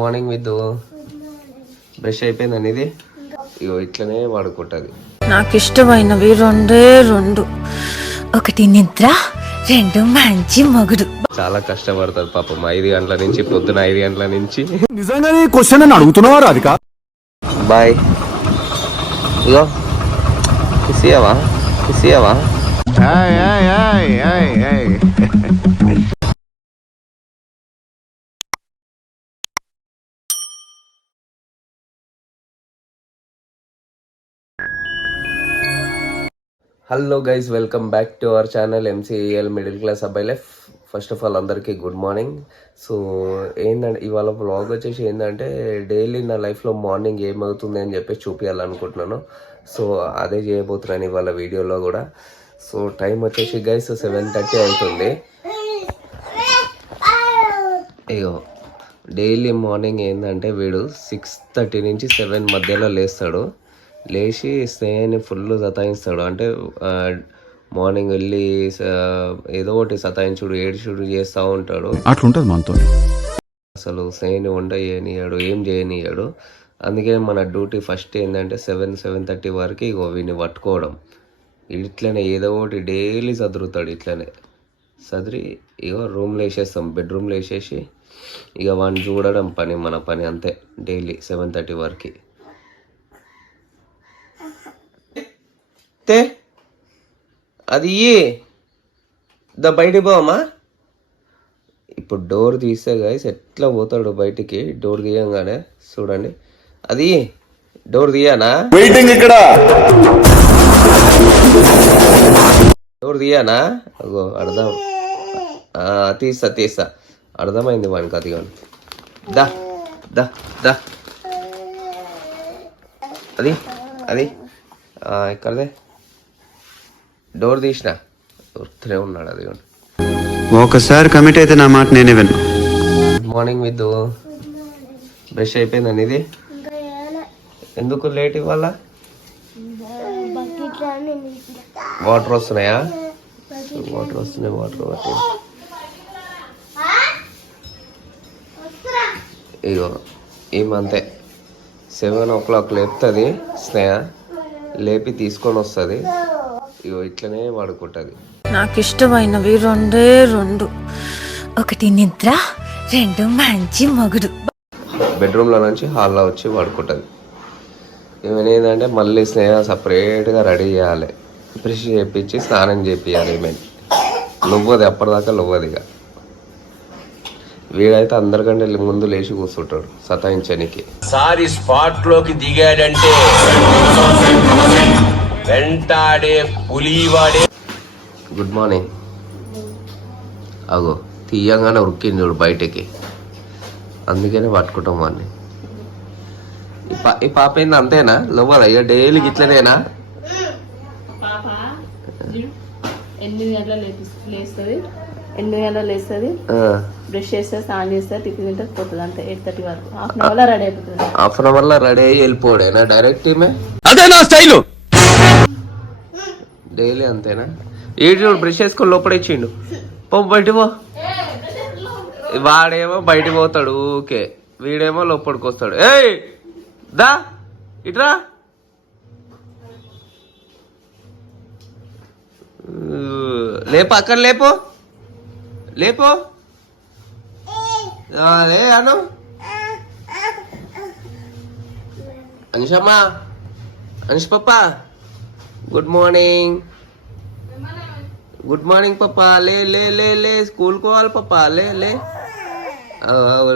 Morning with brush అయిపోయిందని ఇది ఇగో ఇట్లనే వాడుకుంటుంది. నాకు ఇష్టమైనవి రెండే రెండు, ఒకటి నిద్ర, రెండు మంచి మగుడు. చాలా కష్టపడుతుంది పాపం. 5 గంటల నుంచి పొద్దున 5 గంటల నుంచి. నిజంగానే క్వశ్చన్ అని అడుగుతున్నావా రాధిక? బాయ్. ఇగో కిసియవా కిసియవా. Hello guys, welcome back to our channel MCL middle class అబ్బాయి లైఫ్. ఫస్ట్ ఆఫ్ ఆల్ అందరికీ గుడ్ మార్నింగ్. సో ఏంటంటే ఇవాళ వ్లాగ్ వచ్చేసి ఏంటంటే డైలీ నా లైఫ్లో మార్నింగ్ ఏమవుతుంది అని చెప్పేసి చూపించాలనుకుంటున్నాను. సో అదే చేయబోతున్నాను ఇవాళ వీడియోలో కూడా. సో టైం వచ్చేసి గైస్ 7:30 అవుతుంది. అయ్యో డైలీ మార్నింగ్ ఏంటంటే వీడు 6:30 నుంచి 7 మధ్యలో లేస్తాడు. లేచి స్నేహాన్ని ఫుల్ సతాయిస్తాడు. అంటే మార్నింగ్ వెళ్ళి ఏదో ఒకటి సతాయించుడు ఏడుచుడు చేస్తూ ఉంటాడు. అట్లుంటుంది మనతో. అసలు స్నేహాన్ని వంట చేయనియాడు, ఏం చేయనియాడు. అందుకే మన డ్యూటీ ఫస్ట్ ఏంటంటే 7-7:30 వరకు ఇగో వీడిని పట్టుకోవడం. ఇట్లనే ఏదో ఒకటి డైలీ సదురుతాడు. ఇట్లనే సదిరి ఇగో రూమ్లో వేసేస్తాం, బెడ్రూమ్లో వేసేసి ఇక వాడిని చూడడం పని, మన పని అంతే డైలీ 7:30 వరకు. అది బయటికి పోవమ్మా. ఇప్పుడు డోర్ తీస్తే గైస్ ఎట్లా పోతాడు బయటికి. డోర్ తీయంగానే చూడండి, అది డోర్ తీయానా, వెయిటింగ్ ఇక్కడ డోర్ తీయానా. అగో అర్థం తీస్తా అర్థమైంది వానికి. అది కానీ దా దా దా అది అది ఇక్కడదే డోర్ తీసిన ఉర్తనే ఉన్నాడు. అది ఒకసారి కమిట్ అయితే నా మాట నేనే విన్నా. గుడ్ మార్నింగ్ విత్ బ్రష్ అయిపోయిందని ఇది ఎందుకు లేట్ ఇవ్వాల? వాటర్ వస్తున్నాయా? వాటర్ వస్తున్నాయి. వాటర్ పట్టి ఇగో ఏమంతే 7 o'clock లేపుతుంది స్నేహ. లేపి తీసుకొని వస్తుంది. ఇగో ఇట్లనే వాడుకుంటుంది. నాకు ఇష్టమైనవి రెండే రెండు, ఒకటి నిద్ర, రెండు మంచి మగుడు. బెడ్రూమ్లో నుంచి హాల్లో వచ్చి పడుకుంటుంది. ఏమైనా ఏంటంటే మళ్ళీ స్నేహ సపరేట్గా రెడీ చేయాలి, బ్రష్ చేయించి స్నానం చేయించాలి. ఏమైనా నువ్వది ఎప్పటిదాకా నువ్వది. ఇక వీడైతే అందరికంటే ముందు లేచి కూర్చుంటాడు సతాయించడానికి. సారి స్పాట్ లోకి దిగాడంటే వెంటాడే పులివాడే. Good morning. అగో తీయంగానే ఉరికింది చూడు బయటకి. అందుకనే పట్టుకుంటాం వాడిని. ఈ పాప ఏంది అంతేనా లోపల? ఇక డైలీ ఇట్లనేనా? పాప 8 గంటలకు లేస్తుంది. 8 గంటలకు లేస్తుంది, బ్రష్ చేస్తుంది, స్నానం చేస్తుంది, టిఫిన్ తింటుంది, పోతుంది. అంతే 8:30 వరకు. హాఫ్ అన్ అవర్లో రెడీ అయిపోతుంది. హాఫ్ అన్ అవర్లో రెడీ అయ్యి వెళ్ళిపోడేనా డైరెక్ట్? అదే నా స్టైల్. డైలీ అంతేనా? ఏడు చూడు బ్రష్ చేసుకొని లోపల ఇచ్చిండు. పో బయట పో. వాడేమో బయటికి పోతాడు ఓకే, వీడేమో లోపలికి వస్తాడు. ఏయ్ దా ఇట్రా. లేపు అక్కడ లేపు లేపు లే అను. అనుషమ్మా, అనుష్ పప్పా గుడ్ మార్నింగ్. గుడ్ మార్నింగ్ పప్పా. లే లే లే లే స్కూల్ పోవాలి పప్పా. లే లే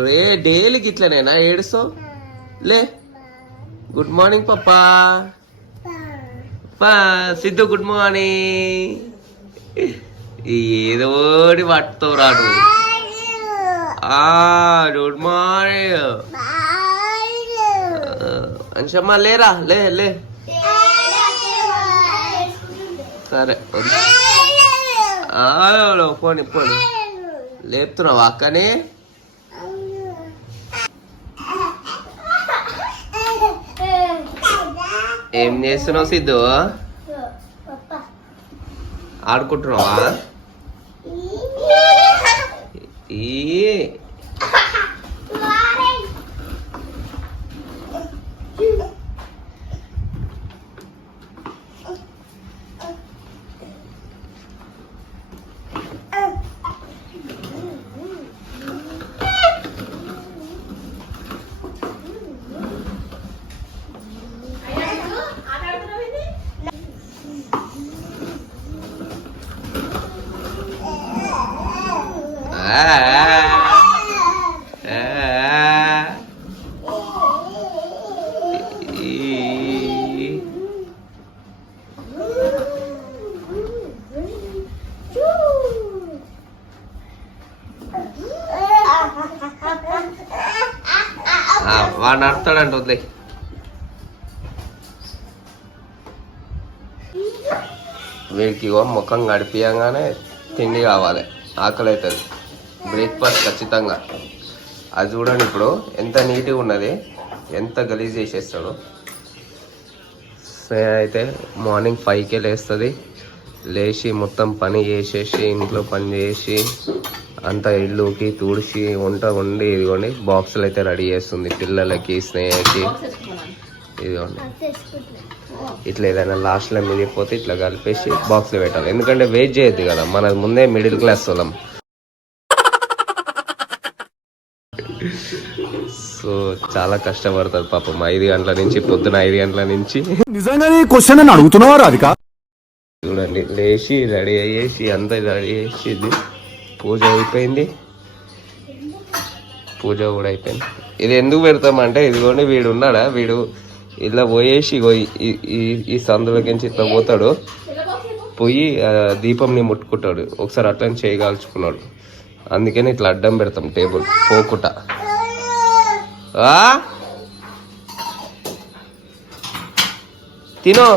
రే డైలీకి ఇట్లనేనా ఏడుస్తావు? లే గుడ్ మార్నింగ్ పప్పా. Siddhu good morning. ఏదోటి పట్టుతావు రాడు. గుడ్ మార్నింగ్ అనుషమ్మా. లేరా లే లే. సరే పోనీ పోనీ. లేపుతున్నావు అక్కనే? ఏం చేస్తున్నావు సిద్ధు? ఆడుకుంటున్నావా? వాడు నడుతాడంట వదిలే. వీడికి ముఖం గడిపియంగానే తిండి కావాలి, ఆకలి అవుతుంది, బ్రేక్ఫాస్ట్ ఖచ్చితంగా. అది చూడండి ఇప్పుడు ఎంత నీట్గా ఉన్నది, ఎంత గలీజ్ చేసేస్తాడు. స్నేహ అయితే మార్నింగ్ 5కే లేస్తుంది. లేచి మొత్తం పని చేసేసి ఇంట్లో పని చేసి అంతా ఇల్లుకి తుడిచి వంట వండి ఇదిగోండి బాక్సులు అయితే రెడీ చేస్తుంది పిల్లలకి, స్నేహకి. ఇదిగోండి ఇట్లా ఏదైనా లాస్ట్లో మిగిలిపోతే ఇట్లా కలిపేసి బాక్స్లో పెట్టాలి, ఎందుకంటే వెయిట్ చేయొద్దు కదా, మన ముందే మిడిల్ క్లాస్ వాళ్ళం. సో చాలా కష్టపడతారు పాపం 5 గంటల నుంచి, పొద్దున 5 గంటల నుంచి. నిజంగానే క్వశ్చన్ అని అడుగుతున్నావా రాధిక? చూడండి లేచి రెడీ అయ్యేసి అంతా రెడీ చేసి పూజ అయిపోయింది, పూజ కూడా అయిపోయింది. ఇది ఎందుకు పెడతామంటే ఇదిగోండి వీడు ఉన్నాడా, వీడు ఇలా పోయేసి ఇగో ఈ సందులోకించి ఇట్లా పోతాడు, పోయి దీపంని ముట్టుకుంటాడు. ఒకసారి అట్లని చేయగాల్చుకున్నాడు, అందుకని ఇట్లా అడ్డం పెడతాం టేబుల్ పోకుట. తినో.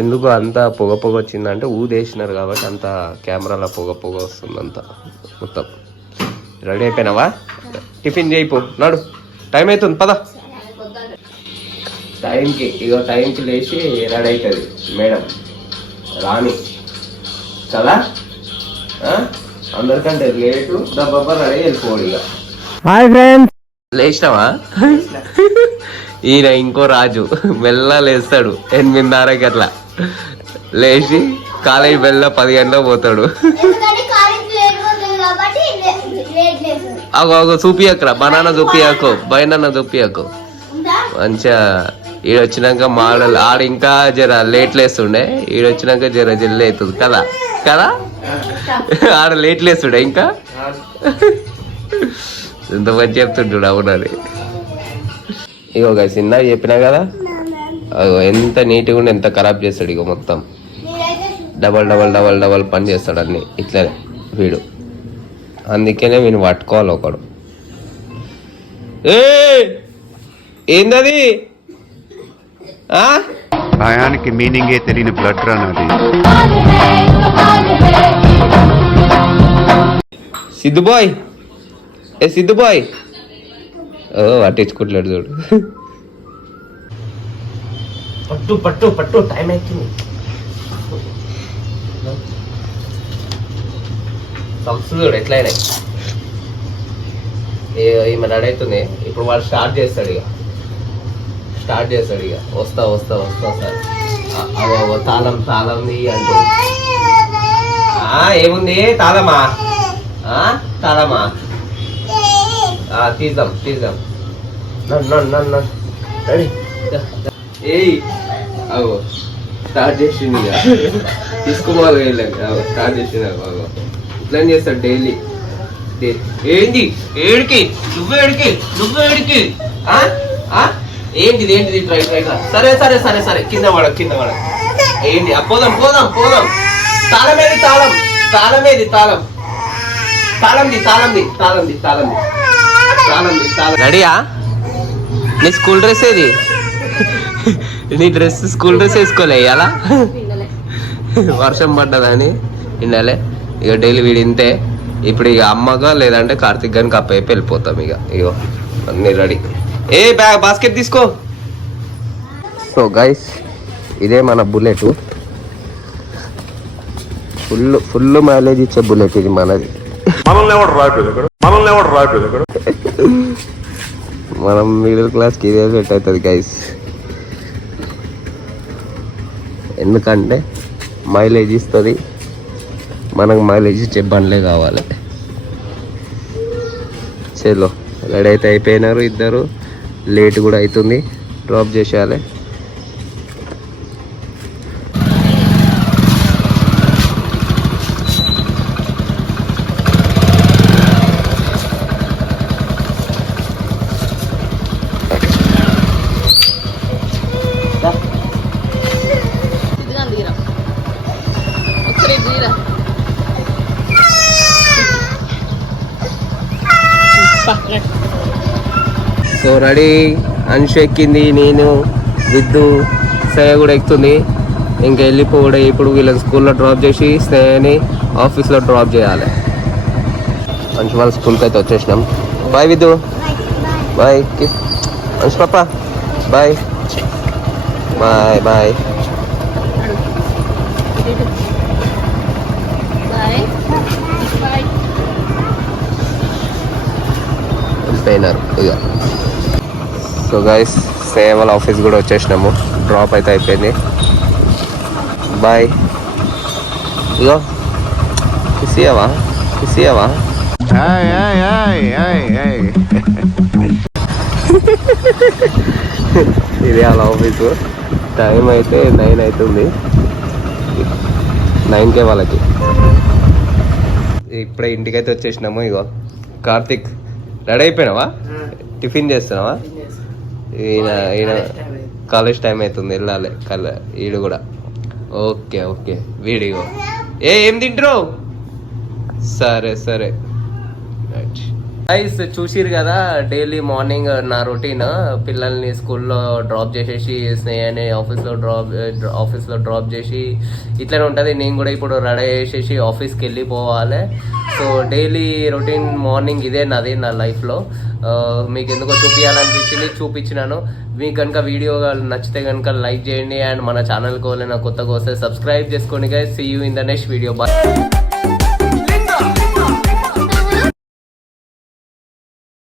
ఎందుకు అంత పొగ వచ్చిందంటే ఊదేసినారు కాబట్టి అంత కెమెరాలో పొగ వస్తుంది అంతా మొత్తం. రెడీ అయిపోయినావా? టిఫిన్ చేయిపో, నాడు టైం అవుతుంది పద. టైంకి లేచి రెడీ అవుతుంది మేడం రాణి కదా, అందరికంటే లేటు డబ్బా రెడీ వెళ్ళిపోడు. ఇక హాయ్ ఫ్రెండ్స్, లేచినావా? ఈయన ఇంకో రాజు మెల్ల లేస్తాడు 8:30కి అట్లా లేచి కాలేజీ వెళ్ళ 10 గంటలకు పోతాడు. అగో చూపియకరా, బనానా చూపియకు, బనానా చూపియకు. మంచిగా ఈడొచ్చినాక మోడల్ ఆడ ఇంకా జర లేట్ లేస్తుండే, ఈడొచ్చినాక జర జల్లి అవుతుంది కదా కదా. ఆడ లేట్ లేస్తుండే ఇంకా ఎంత మంచి చెప్తుంటాడు. అవునది ఇగో చిన్న చెప్పినా కదా, ఎంత నీట్గా ఉండి ఎంత ఖరాబ్ చేస్తాడు. ఇగో మొత్తం డబల్ పని చేస్తాడు అన్ని ఇట్లనే వీడు. అందుకనే వీని పట్టుకోవాలి ఒకడు. ఏందది? భయానికి మీనింగే తెలియని బ్లడ్ రన్ అది. సిద్ధుబాయ్, సిద్ధుబాయ్ పట్టించుకుంటలేడు చూడు. పట్టు టైం అవుతుంది. చూడు ఎట్లయినా ఈమె రెడీ అవుతుంది. ఇప్పుడు వాడు స్టార్ట్ చేస్తాడు ఇక వస్తా సార్ తాళం అంటుంది. ఏముంది తాళమా? తీద్దాం నన్ను ఏయ్ అగో స్టార్ట్ చేసింది ఇక తీసుకోవాలి. స్టార్ట్ చేసింది ఇట్లా చేస్తాడు డైలీ. ఏంది ఏడికి నువ్వేడికి ఏంటిది ట్రై సరే కింద పడ ఏంటి? పోదాం తాళం రెడీయా? నీ స్కూల్ డ్రెస్ ఏది? నీ స్కూల్ డ్రెస్ వేసుకోలే ఇవాళ, వర్షం పడ్డదని వినాలే. ఇక డైలీ వీడి ఇంతే. ఇప్పుడు ఇక అమ్మగా లేదంటే కార్తిక్ గారికి అప్పైపు వెళ్ళిపోతాం. ఇగో అన్నీ రెడీ. బాస్కెట్ తీసుకో. సో గైస్ ఇదే మన బుల్లెట్, ఫుల్ మైలేజ్ ఇచ్చే బుల్లెట్ ఇది మనది. మనం మిడిల్ క్లాస్కి ఇదే సెట్ అవుతుంది గైస్, ఎందుకంటే మైలేజ్ ఇస్తుంది. మనకు మైలేజ్ ఇచ్చే బండ్లే కావాలి. చలో రెడీ అయితే అయిపోయినారు ఇద్దరు, లేట్ కూడా అవుతుంది, డ్రాప్ చేసేయాలి. సో రెడీ, అంశు ఎక్కింది, నేను విద్దు, స్నేహ కూడా ఎక్కుతుంది. ఇంకా వెళ్ళిపోవడే. ఇప్పుడు వీళ్ళని స్కూల్లో డ్రాప్ చేసి స్నేహని ఆఫీస్లో డ్రాప్ చేయాలి. అంశు వాళ్ళ స్కూల్కి అయితే వచ్చేసినాం. బాయ్ విద్దు, బాయ్ అంశు పాప, బాయ్ బాయ్ బాయ్. వెళ్ళిపోయినారు ఇక. సో గైస్, స్నేహ వాళ్ళ ఆఫీస్ కూడా వచ్చేసినాము. డ్రాప్ అయితే అయిపోయింది. బాయ్. ఇగో కిసియవా కిసియవా. ఇది వాళ్ళ ఆఫీసు. టైం అయితే 9 అవుతుంది. 9కే వాళ్ళకి. ఇప్పుడే ఇంటికైతే వచ్చేసినాము. ఇగో కార్తిక్, రెడీ అయిపోయినావా? టిఫిన్ చేస్తున్నావా? ఈయన కాలేజ్ టైం అవుతుంది, వెళ్ళాలి. ఈడు కూడా. Okay okay. వీడిగో ఏం తింటారు? సరే సరే. గైస్, చూసిరు కదా డైలీ మార్నింగ్ నా రొటీన్. పిల్లల్ని స్కూల్లో డ్రాప్ చేసేసి స్నేహాన్ని ఆఫీస్లో డ్రాప్ చేసి ఇట్లనే ఉంటుంది. నేను కూడా ఇప్పుడు రెడీ చేసేసి ఆఫీస్కి వెళ్ళిపోవాలి. సో డైలీ రొటీన్ మార్నింగ్ ఇదే నాది, నా లైఫ్లో. మీకు ఎందుకో చూపించాలనిపించింది, చూపించినాను. మీకు కనుక వీడియో నచ్చితే కనుక లైక్ చేయండి. అండ్ మన ఛానల్కి వాళ్ళైనా కొత్తగా వస్తే సబ్స్క్రైబ్ చేసుకోండి guys. See you in the next video. Bye.